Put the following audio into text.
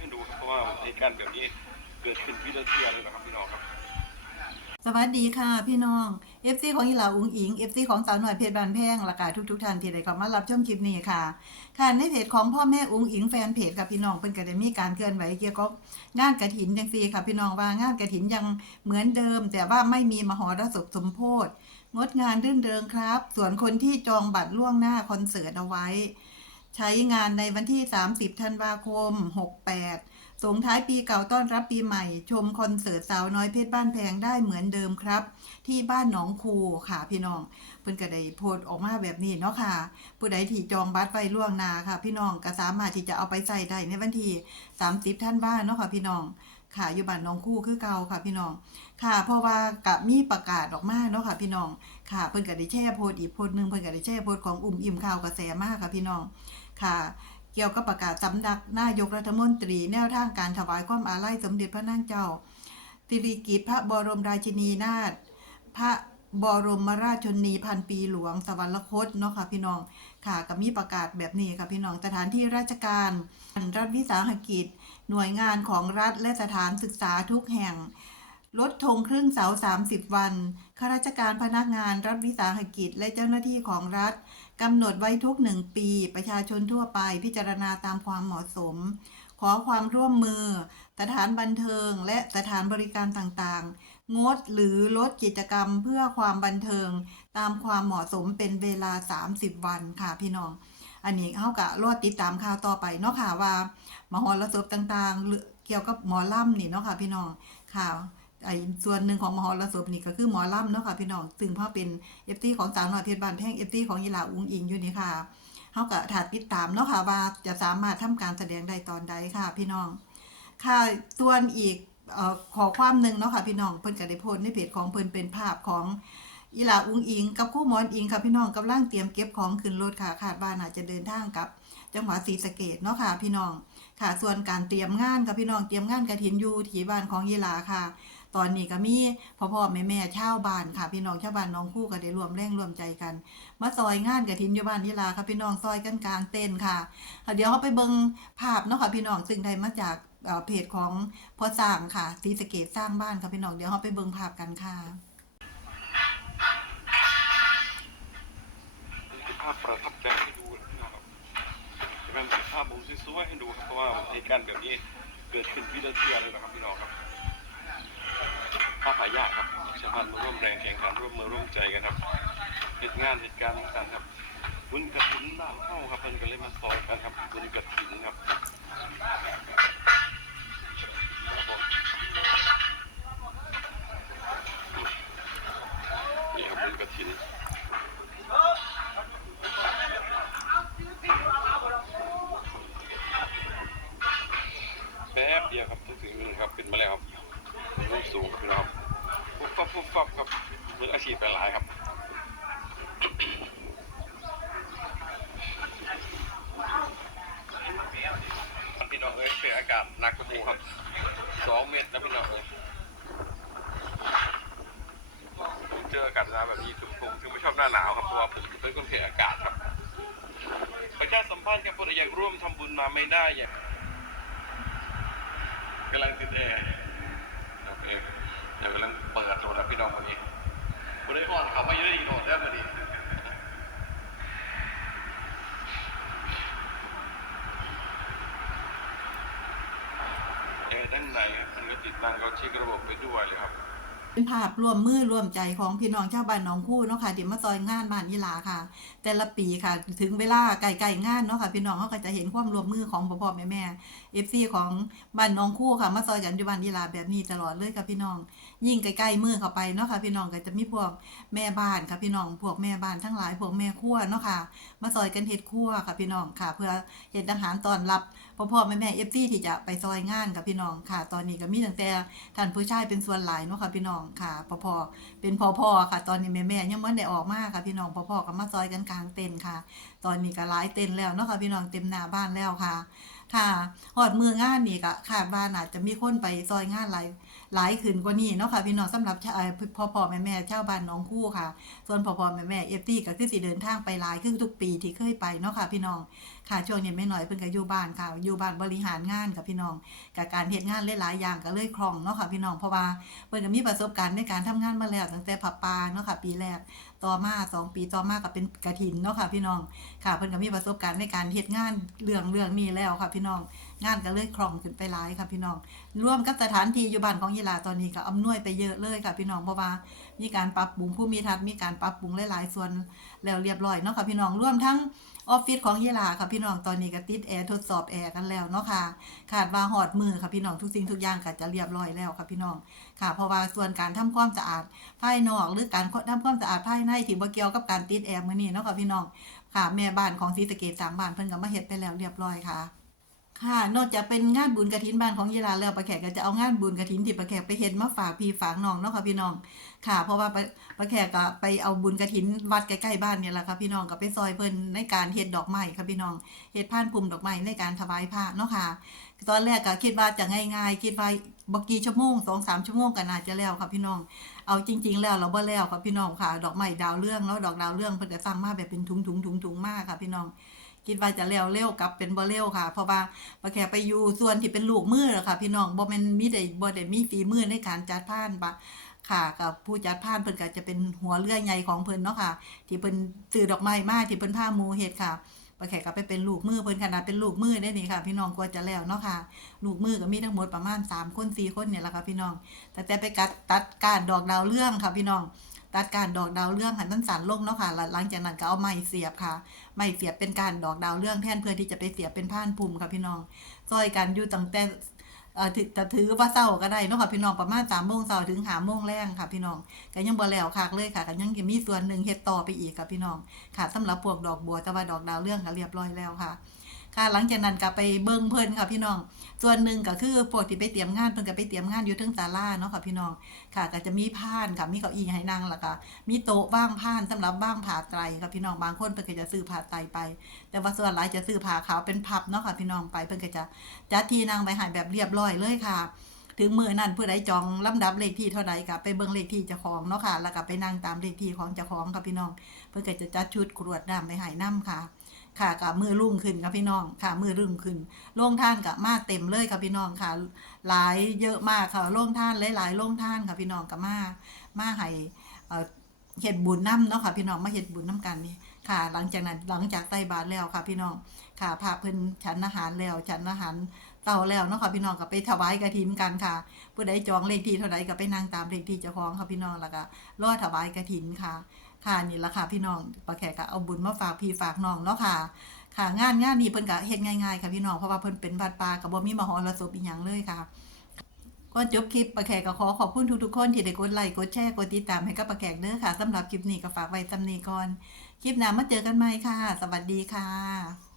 ให้ดูครับเพราะว่าเหตุการณ์แบบนี้เกิดขึ้นวินาทีเลยนะครับพี่น้องครับ สวัสดีค่ะพี่น้อง FC ของอีหลาอุงอิง FC ของสาวหน่อยเพจบานแพงและกาทุกทุกท่านที่ได้เข้ามารับชมคลิปนี้ค่ะ ค่ะในเพจของพ่อแม่อุงอิงแฟนเพจกับพี่น้องเพิ่นก็ได้มีการเคลื่อนไหวเกี่ยวกับงานกระถินจังซีค่ะพี่น้องว่างานกระถินยังเหมือนเดิม แต่ว่าไม่มีมหรสพสมโพธงดงานรื่นเริงครับ ส่วนคนที่จองบัตรล่วงหน้าคอนเสิร์ตเอาไว้ ใช้งานในวันที่ 30 ธันวาคม 68 ส่งท้ายปีเก่าต้อนรับปีใหม่ ชมคอนเสิร์ตสาวน้อยเพชรบ้านแพงได้เหมือนเดิมครับ ที่บ้านหนองคูค่ะพี่น้อง เพิ่นก็ได้โพสต์ออกมาแบบนี้เนาะค่ะ ผู้ใดที่จองบัตรไว้ล่วงหน้าค่ะ พี่น้องก็สามารถที่จะเอาไปใส่ได้ในวันที่ 30ท่านบ้านเนาะค่ะพี่น้องค่ะอยู่บ้านหนองคูคือเก่าค่ะพี่น้อง ค่ะ เพราะว่ากับมีประกาศออกมาเนาะค่ะพี่น้อง ค่ะเพิ่นก็ได้แชร์โพสต์อีกโพสต์หนึ่งเพิ่นก็ได้แชร์โพสต์ของอุ่มอิ่มข่าวกระแสมากค่ะพี่น้อง ค่ะ เกี่ยวกับประกาศสำนักนายกรัฐมนตรี แนวทางการถวายความอาลัยสมเด็จพระนางเจ้าสิริกิตพระบรมราชินีนาถพระบรมราชชนนีพันปีหลวงสวรรคตเนาะค่ะพี่น้องค่ะก็มีประกาศแบบนี้ค่ะพี่น้องสถานที่ราชการรัฐวิสาหกิจ หน่วยงานของรัฐและสถานศึกษาทุกแห่งลดธงครึ่งเสา 30 วันข้าราชการพนักงานรัฐวิสาหกิจ และเจ้าหน้าที่ของรัฐ กำหนดไว้ทุกหนึ่งปี ประชาชนทั่วไปพิจารณาตามความเหมาะสม ขอความร่วมมือ สถานบันเทิง และสถานบริการต่างๆ งดหรือลดกิจกรรมเพื่อความบันเทิง ตามความเหมาะสมเป็นเวลา 30 วันค่ะพี่น้อง อันนี้เขากะรอดติดตามข่าวต่อไปเนาะค่ะว่ามหรสพต่างๆ เกี่ยวกับหมอล่ำนี่เนาะค่ะพี่น้องค่ะ ไอ้ส่วนหนึ่งของมหรสพนี่ก็คือหมอล่ำเนาะค่ะพี่น้องซึ่งพ่อเป็นเอฟซีของสาวน้อยเพชรบานแพงเอฟซีของยีหลาอุ้งอิงอยู่นี่ค่ะเขากะถาดติดตามเนาะค่ะว่าจะสามารถทำการแสดงได้ตอนใดค่ะ พี่น้อง ค่ะส่วนอีกอขอความหนึ่งเนาะค่ะพี่น้องเพิ่นก็ได้โพสในเพจของเพิ่นเป็นภาพของอีหลาอุ้งอิง กับคู่หมอนอิงค่ะพี่น้องกำลังเตรียมเก็บของขึ้นรถค่ะคาดว่าน่าจะเดินทางกับจังหวัดศรีสะเกษเนาะค่ะพี่น้องค่ะ ส่วนการเตรียมงานค่ะพี่น้องเตรียมงานกระถินยู่ที่บ้านของยีหลาค่ะ ตอนนี้ก็มีพ่อพ่อแม่แม่ชาวบ้านค่ะ พี่น้องชาวบ้านน้องคู่ก็ได้รวมแรงรวมใจกันมาซอยงานกระถินอยู่บ้านยีหลาค่ะพี่น้องซอยกันกลางเต้นค่ะเดี๋ยวเขาไปเบิ่งภาพเนาะค่ะพี่น้องซึ่งได้มาจากเพจของพ่อสร้างค่ะศรีสเกษสร้างบ้านค่ะพี่น้องเดี๋ยวเขาไปเบิ่งภาพกันค่ะภาพประทับใจให้ดูนะครับจะเป็นภาพมุมสวยๆให้ดูครับเพราะว่าเหตุการณ์แบบนี้เกิดขึ้นวินาทีเลยนะครับพี่น้องครับ ภาพายากครับชาวบ้านมาร่วมแรงแข่งขันร่วมมือร่วมใจกันครับเหตุงานเหตุการณ์ต่างๆครับบุญกระถินน้ำเข้าครับเพิ่นก็เลยมาซอยกันครับบุญกระถินครับ เดียวครับถึงหนึ่งครับขึ้นมาแล้วครับรูปสูงครับพี่น้องฟุบฟับฟุบฟับครับมืออาชีพไปหลายครับพี่น้องเอ้ยเป็นอากาศหนักกว่านี้ครับสองเมตรนะพี่น้องเอ้ยผมเจออากาศหนาวแบบนี้ผมผมถึงไม่ชอบหน้าหนาวครับเพราะว่าผมเป็นคนเพียอากาศครับประชาสัมพันธ์ครับคนอยากร่วมทำบุญมาไม่ได้อยากกำลัง ติดอร์โอเคเดี๋ยวกำลังเปิดโทรศัพพี่น้องคนนี้คนได้อ่อนเขาไม่ยืดอีกโหลดได้มาดิแอร์ด้านในมันก็ติดตั้งก็เช็คระบบไปด้วยเลยครับ เป็นภาพร่วมมือร่วมใจของพี่น้องชาวบ้านหนองคู่เนาะค่ะที่มาซอยงานบ้านยีลาค่ะ แต่ละปีค่ะ ถึงเวลาไก่ไก่งานเนาะค่ะ พี่น้องเขาก็จะเห็นความร่วมมือของพ่อพ่อแม่แม่เอฟซีของบ้านน้องคู่ค่ะมาซอยกันอยู่บ้านยีลาแบบนี้ตลอดเลยค่ะพี่น้อง ยิ่งใกล้ๆมือเข้าไปเนาะค่ะ พี่น้องก็จะมีพวกแม่บ้านค่ะพี่น้องพวกแม่บ้านทั้งหลายพวกแม่ครัวเนาะค่ะ มาซอยกันเฮ็ดครัวค่ะพี่น้องค่ะ เพื่อเฮ็ดอาหารตอนรับพ่อพ่อแม่แม่เอฟซีที่จะไปซอยงานกับพี่น้องค่ะ ตอนนี้ก็มีตั้งแต่ท่านผู้ชายเป็นส่วนหลายเนาะค่ะพี่น้องค่ะพ่อพ่อเป็นพ่อพ่อค่ะ ตอนนี้แม่แม่ยังไม่ได้ออกมาค่ะ พี่น้องพ่อพ่อก็มาซอยกันกลางเต็นค่ะ ตอนนี้ก็หลายเต็นแล้วเนาะค่ะพี่น้องเต็มหน้าบ้านแล้วค่ะ ค่ะหอดมืองานนี่ก็คาดว่านอาจะมีคนไปซอยงานหลาย หลายขึ้นกว่านี้เนาะค่ะพี่น้องสำหรับชาเอ่อพ่อพ่อแม่แม่ชาวบ้านน้องคู่ค่ะ ส่วนพ่อพ่อแม่แม่เอฟซีก็คือสิเดินทางไปหลายคือทุกปีที่เคยไปเนาะค่ะพี่น้องค่ะช่วงนี้ไม่น้อยเพิ่นก็อยู่บ้านค่ะอยู่บ้านบริหารงานกับพี่น้องกับการเฮ็ดงานหลายๆอย่างก็เลยคล่องเนาะค่ะพี่น้องเพราะว่าเพิ่นก็มีประสบการณ์ในการทำงานมาแล้วตั้งแต่ผับปลาเนาะค่ะปีแรกต่อมาสองปีต่อมาก็เป็นกระถินเนาะค่ะพี่น้องค่ะเพิ่นก็มีประสบการณ์ในการเฮ็ดงานเรื่องเรื่องนี้แล้วค่ะพี่น้อง งานก็เลยคล่องขึ้นไปหลายค่ะพี่น้องร่วมกับสถานที่อยู่บ้านของยีลาตอนนี้ก็อำนวยไปเยอะเลยค่ะพี่น้องเพราะว่ามีการปรับปรุงผู้มีทัศน์มีการปรับปรุงหลายๆส่วนแล้วเรียบร้อยเนาะค่ะพี่น้องร่วมทั้งออฟฟิศของยีลาค่ะพี่น้องตอนนี้ก็ติดแอร์ทดสอบแอร์กันแล้วเนาะค่ะขาดว่าหอดมือค่ะพี่น้องทุกสิ่งทุกอย่างก็จะเรียบร้อยแล้วค่ะพี่น้องค่ะ เพราะว่าส่วนการทำความสะอาดภายนอก หรือการทำความสะอาดภายในที่บ่เกี่ยวกับการติดแอร์มื้อนี้เนาะค่ะพี่น้องค่ะแม่บ้านของศรีสะเกษสร้างบ้านเพิ่นก็มาเฮ็ดไปแล้วเรียบร้อยค่ะ ค่ะ นอกจากเป็นงานบุญกระถินบ้านของยีราแล้วปลาแขกก็จะเอางานบุญกระถินที่ปลาแขกไปเฮ็ดมาฝากพี่ฝากน้องเนาะค่ะพี่น้อง ค่ะ เพราะว่าปลาปลาแขกก็ไปเอาบุญกระถินวัดใกล้ๆบ้านเนี่ยแหละค่ะพี่น้องก็ไปซอยเพิ่นในการเฮ็ดดอกไม้ค่ะพี่น้องเฮ็ดผ่านพุ่มดอกไม้ในการถวายพระเนาะค่ะ ตอนแรกก็คิดว่าจะง่ายๆ คิดว่าบ่กี่ชั่วโมง2-3ชั่วโมงก็น่าจะแล้วค่ะพี่น้อง เอาจริง ๆ แล้วเราบ่แล้วค่ะพี่น้องค่ะ ดอกไม้ดาวเรื่องแล้วดอกดาวเรื่องเพิ่นก็สั่งมาแบบเป็นถุงๆๆๆมากค่ะพี่น้อง คิดว่าจะเร็วเร็วกลับเป็นบ่เร็วค่ะ เพราะว่าปแค่ไปอยู่ส่วนที่เป็นลูกมือค่ะ พี่น้องบ่แม่นมีได้บ่ได้มีฝีมือในการจัดพานปะค่ะกับผู้จัดพานเพิ่นก็จะเป็นหัวเรือใหญ่ของเพิ่นเนาะค่ะ ที่เพิ่นซื้อดอกไม้มาที่เพิ่นพามูเฮ็ดค่ะปแขกก็ไปเป็นลูกมือเพิ่นขนาดเป็นลูกมือได้นี่ค่ะ พี่น้องกว่าจะแล้วเนาะค่ะ ลูกมือก็มีทั้งหมดประมาณ3คน4คนเนี่ยแหละค่ะพี่น้อง แต่แต่ไปกัดตัดการดอกดาวเรื่องค่ะพี่น้อง ตัดการดอกดาวเรื่องหันต้นสันลงเนาะค่ะแล้วหลังจากนั้นก็เอาไม้เสียบค่ะไม้เสียบเป็นการดอกดาวเรื่องแทนเพื่อที่จะไปเสียบเป็นผ่านพุ่มค่ะพี่น้องซอยกันอยู่ตั้งแต่เอ่อถือแต่ถือว่าเศร้าก็ได้เนาะค่ะพี่น้องประมาณสามโมงเช้าถึงหาโมงแรงค่ะพี่น้องก็ยังบ่แล้วคักเลยค่ะก็ยังมีส่วนหนึ่งเฮ็ดต่อไปอีกค่ะพี่น้องค่ะสำหรับพวกดอกบัวแต่ว่าดอกดาวเรื่องก็เรียบร้อยแล้วค่ะ ค่ะหลังจากนั้นก็ไปเบิ่งเพิ่นค่ะพี่น้อง ส่วนหนึ่งก็คือพวกที่ไปเตรียมงานเพิ่นก็ไปเตรียมงานอยู่เทึงศาลาเนาะค่ะพี่น้องค่ะก็จะมีผ้านค่ะมีเก้าอี้ให้นั่งแล้วก็มีโต๊ะว่างผ้านสำหรับว่างผ้าไตรค่ะพี่น้องบางคนเพิ่นก็จะซื้อผ้าไตรไป แต่ว่าส่วนหลายจะซื้อผ้าขาวเป็นพับเนาะค่ะพี่น้องไปเพิ่นก็จะจัดที่นั่งไปให้แบบเรียบร้อยเลยค่ะ ถึงมือนั้นผู้ใดจองลำดับเลขที่เท่าใดก็ไปเบิ่งเลขที่เจ้าของเนาะค่ะแล้วก็ไปนั่งตามเลขที่ของเจ้าของค่ะพี่น้อง เพิ่นก็จะจัดชุดกรวดน้ำไปให้น้ำค่ะ ค่ะกับมือรุ่งขึ้นค่ะพี่น้องค่ะมือรุ่งขึ้นโล่งท่านกับมาเต็มเลยค่ะพี่น้องค่ะ หลายเยอะมากค่ะโล่งท่านหลายๆโล่งท่านค่ะพี่น้องกับมามาให้เอ่อเฮ็ดบุญน้ำเนาะค่ะพี่น้องมาเฮ็ดบุญน้ำกันนี่ค่ะ หลังจากนั้นหลังจากไต่บาตรแล้วค่ะพี่น้องค่ะพาเพิ่นฉันอาหารแล้วฉันอาหารเต่าแล้วเนาะค่ะพี่น้องก็ไปถวายกฐินกันค่ะผู้ใดจองเลขที่เท่าใดก็ไปนั่งตามเลขที่เจ้าของค่ะพี่น้องแล้วก็รอถวายกฐินค่ะ ค่ะนี่ละค่ะพี่น้องปลาแขกก็เอาบุญมาฝากพี่ฝากน้องเนาะค่ะ ค่ะงานงานนี้เพิ่นก็เฮ็ดง่ายๆค่ะพี่น้องเพราะว่าเพิ่นเป็นวัดป่าก็บ่มีมหรสพอีหยังเลยค่ะก่อนจบคลิปปลาแขกก็ขอขอบคุณทุกๆคนที่ได้กดไลค์กดแชร์กดติดตามให้กับปลาแขกเด้อค่ะสำหรับคลิปนี้ก็ฝากไว้ซำนี้ก่อนคลิปหน้ามาเจอกันใหม่ค่ะ สวัสดีค่ะ